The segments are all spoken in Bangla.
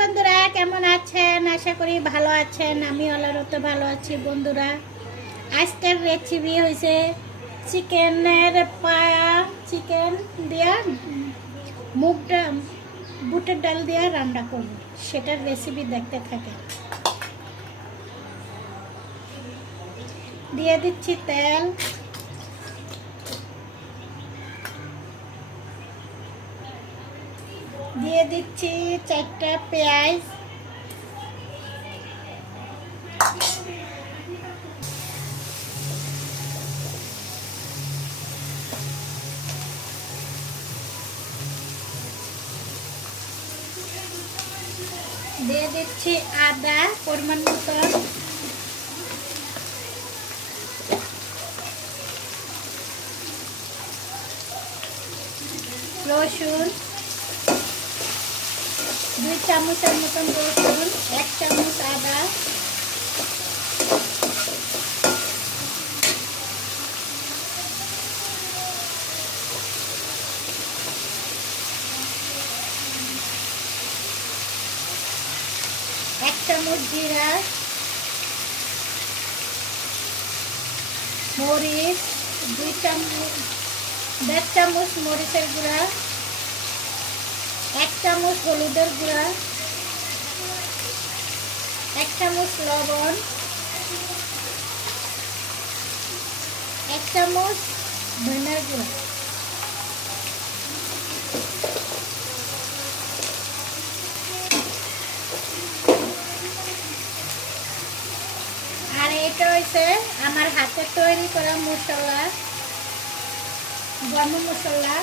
বন্ধুরা, কেমন আছেন? আশা করি ভালো আছেন। আমি আল্লাহর ভালো আছি। বন্ধুরা, আজকের রেসিপি হয়েছে চিকেনের পায়া। চিকেন দিয়া মুগ ডাল, বুটের ডাল দিয়া রান্না করব, সেটার রেসিপি দেখতে থাকে। দিয়ে দিচ্ছি তেল, দিয়ে দিচ্ছি 4টা পেঁয়াজ, দিয়ে দিচ্ছি আদা পরিমাণ মতো, রসুন 2 চামচের মতন রসুন, 1 চামচ আদা, এক চামচ জিরা, মরিচ 2 চামচ, 1.5 চামচ মরিচের গুঁড়া, 1 চামচ হলুদের গুঁড়া, 1 চামচ লবণ, 1 চামচ ধনিয়ার গুঁড়া। আর এটা হচ্ছে আমার হাতে তৈরি করা মশলা, গরম মশলা।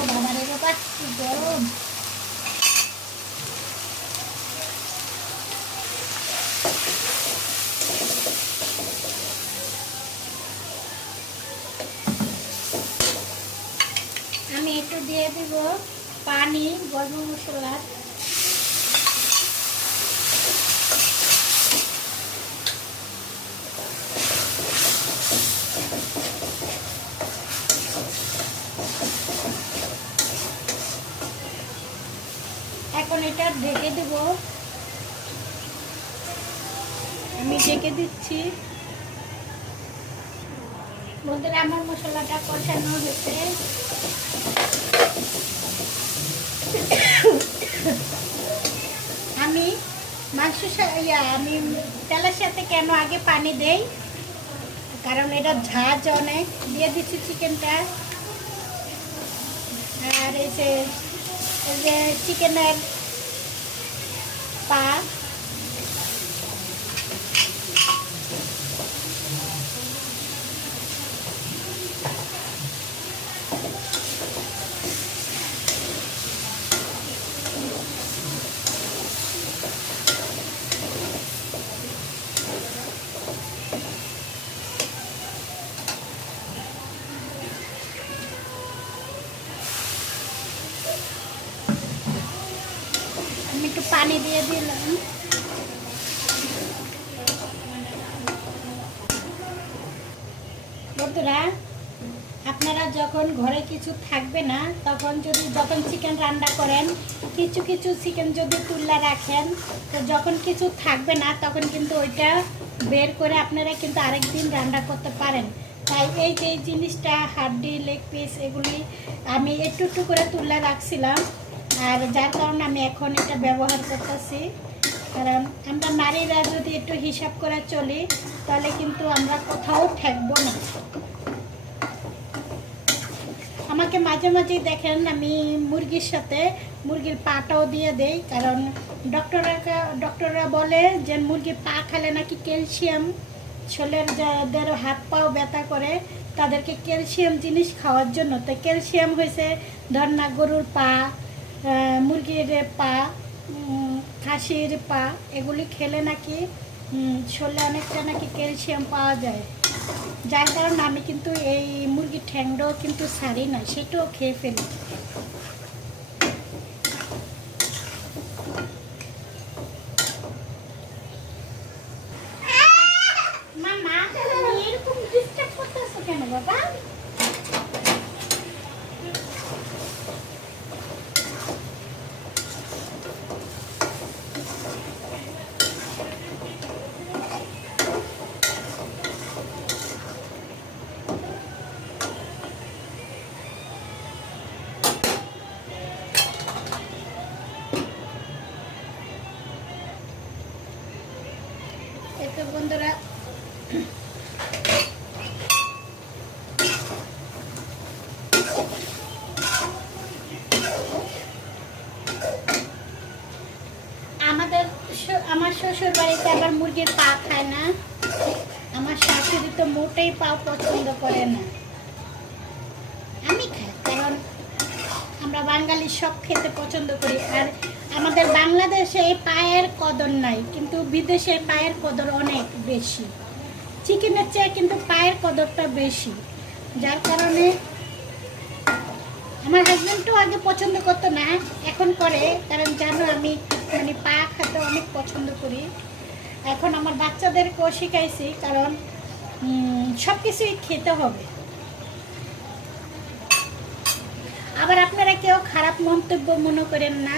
ও বাবা রে বাবা, কি গরম! আমি একটু দিয়ে দিব পানি গরম মশলা। এখন এটা ঢেকে দেব, আমি ঢেকে দিচ্ছি। বন্ধুরা, আমার মশলাটা কষানো হয়েছে। আমি আমি তেলের সাথে কেন আগে পানি দেই, কারণ এটা ঝাঁজ অনেক। দিয়ে দিচ্ছি চিকেনটা, আর এই যে চিকেনের পা, আমি একটু পানি দিয়ে দিলাম। বন্ধুরা, আপনারা যখন ঘরে কিছু থাকবে না, যখন চিকেন রান্না করেন, কিছু চিকেন যদি তুলে রাখেন, তো যখন কিছু থাকবে না তখন কিন্তু ওইটা বের করে আপনারা কিন্তু আরেকদিন রান্না করতে পারেন। তাই এই যে জিনিসটা, হাড্ডি, লেগ পিস, এগুলি আমি একটু একটু করে তুলে রাখছিলাম, আর যার কারণে আমি এখন এটা ব্যবহার করতেছি। কারণ আমরা নারীরা যদি একটু হিসাব করে চলি, তাহলে কিন্তু আমরা কোথাও ঠেকবো না। আমাকে মাঝে মাঝেই দেখেন আমি মুরগির সাথে মুরগির পাটাও দিয়ে দেই, কারণ ডক্টররা বলে যে মুরগির পা খেলে নাকি ক্যালসিয়াম, শরীরের যাদের হাত পাও ব্যথা করে তাদেরকে ক্যালসিয়াম জিনিস খাওয়ার জন্য। তো ক্যালসিয়াম হয়েছে ধর না গরুর পা, মুরগির পা, খাসির পা, এগুলি খেলে নাকি শরীরে অনেকটা নাকি ক্যালসিয়াম পাওয়া যায়। যার কারণে আমি কিন্তু এই মুরগির ঠ্যাংটাও কিন্তু ছাড়ি না, সেটাও খেয়ে ফেলি। মামা, এরকম ডিস্টার্ব করতেছো কেন বাবা? তো বন্ধুরা আমার শ্বশুর বাড়িতে আবার মুরগির পা খায় না, আমার শাশুড়ি তো মোটেই পা পছন্দ করে না। আমি খাই, কারণ আমরা বাঙালি সব খেতে পছন্দ করি। আর আমাদের বাংলাদেশে এই পায়ের কদর নাই, কিন্তু বিদেশে পায়ের কদর অনেক বেশি। চিকেনের চেয়ে কিন্তু পায়ের কদরটা বেশি, যার কারণে আমার হাজব্যান্ডও আগে পছন্দ করতো না, এখন করে, কারণ জানো আমি মানে পা খেতে অনেক পছন্দ করি। এখন আমার বাচ্চাদেরকেও শিখাইছি, কারণ সব কিছুই খেতে হবে। আবার আপনারা কেউ খারাপ মন্তব্য মনে করেন না,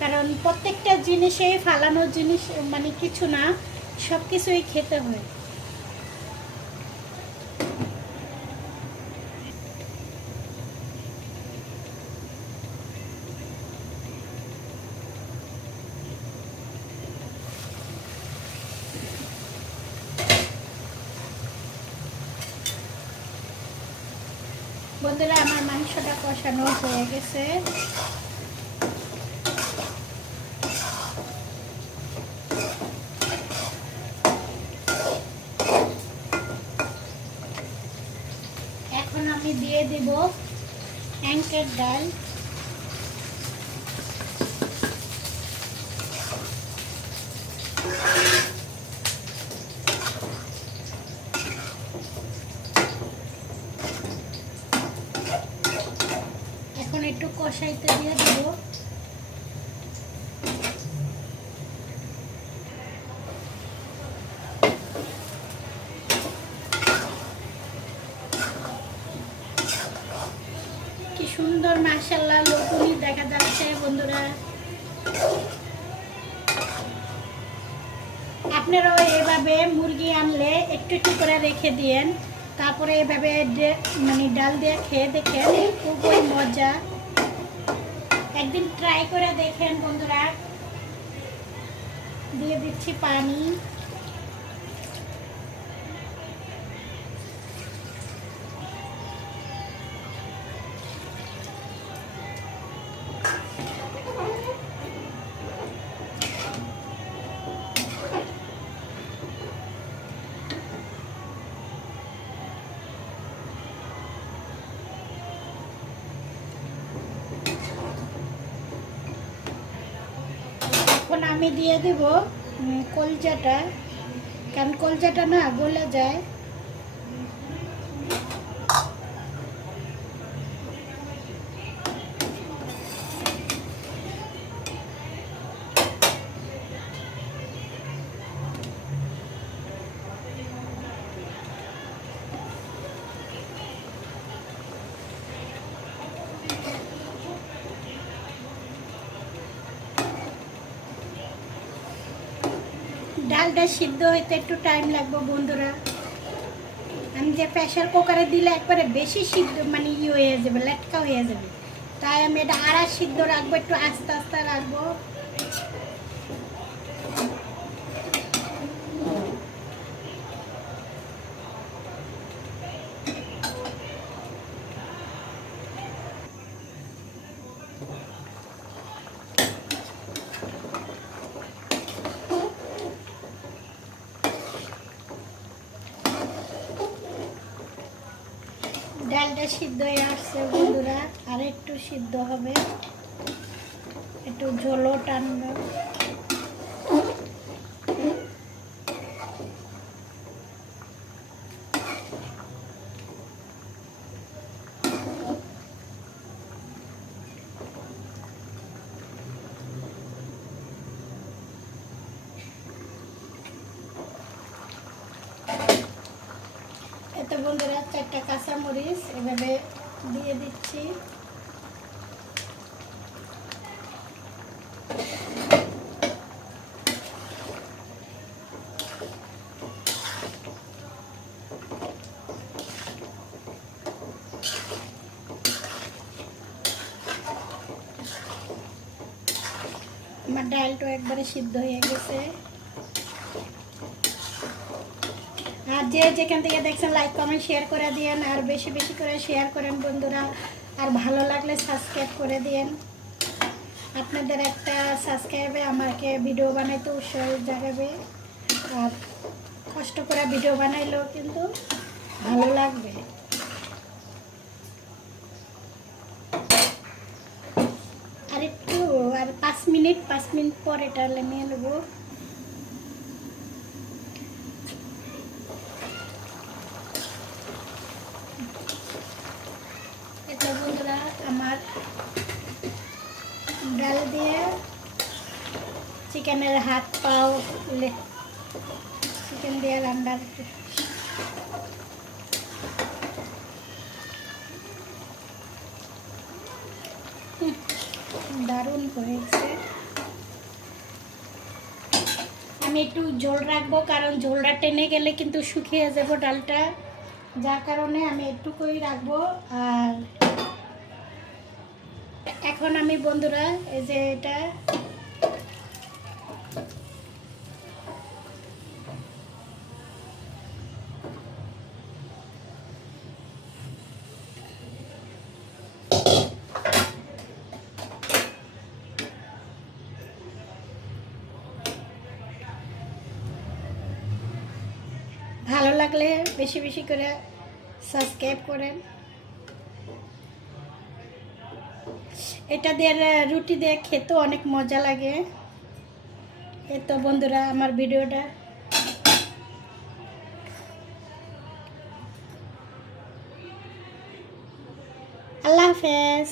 কারণ প্রত্যেকটা জিনিসেই ফালানোর জিনিস মানে কিছু না, সব কিছুই খেতে হয়। বন্ধুরা আমার মাংসটা কষানো হয়ে গেছে। এখন আমি দিয়ে দিব অ্যাঙ্কের ডাল। এখন একটু কষাইতে দিয়ে দেব। কি সুন্দর মাশাআল্লাহ লোকনি দেখা যাচ্ছে বন্ধুরা। আপনারাও এভাবে মুরগি আনলে একটু একটু করে রেখে দিয়েন, তারপরে এভাবে মানে ডাল দিয়ে খেয়ে দেখেন, খুবই মজা। একদিন ট্রাই করে দেখেন বন্ধুরা। দিয়ে দিচ্ছি পানি। এখন আমি দিয়ে দেব কলজাটা, কারণ কলজাটা না গলে যায়। ডালটা সিদ্ধ হইতে একটু টাইম লাগবে বন্ধুরা। আমি যে প্রেশার কুকারে দিলে একবারে বেশি সিদ্ধ মানে হয়ে যাবে, লেটকা হয়ে যাবে, তাই আমি এটা আড়া সিদ্ধ রাখবো, একটু আস্তে আস্তে রাখবো। ডালটা সিদ্ধ হয়ে আসছে বন্ধুরা, আর একটু সিদ্ধ হবে, একটু ঝোলও টানবে। এতে বন্ধুরা 4টা কাঁচামরিচ এভাবে দিয়ে দিচ্ছি। আমার ডালটা একবারে সিদ্ধ হয়ে গেছে। আর যে যেখান থেকে দেখছেন লাইক কমেন্ট শেয়ার করে দিয়েন, আর বেশি বেশি করে শেয়ার করেন বন্ধুরা। আর ভালো লাগলে সাবস্ক্রাইব করে দিয়েন। আপনাদের একটা সাবস্ক্রাইবে আমাকে ভিডিও বানাইতে উৎসাহ জাগাবে, আর কষ্ট করে ভিডিও বানাইলেও কিন্তু ভালো লাগবে। আর একটু আর 5 মিনিট পর এটা নিয়ে নেবো। এটা বন্ধুরা আমার ডাল দিয়ে চিকেনের হাত পাও চিকেন দিয়ে রান্নার দারুণ হয়েছে। আমি একটু ঝোল রাখবো, কারণ ঝোলটা টেনে গেলে কিন্তু শুকিয়ে যাবো ডালটা, যার কারণে আমি একটুকুই রাখবো। আর এখন আমি বন্ধুরা এই যে এটা ভালো লাগলে বেশি বেশি করে সাবস্ক্রাইব করেন। এটা দিয়ে রুটি দিয়ে খেতে অনেক মজা লাগে। এই তো বন্ধুরা আমার ভিডিওটা, আল্লাহ হাফেজ।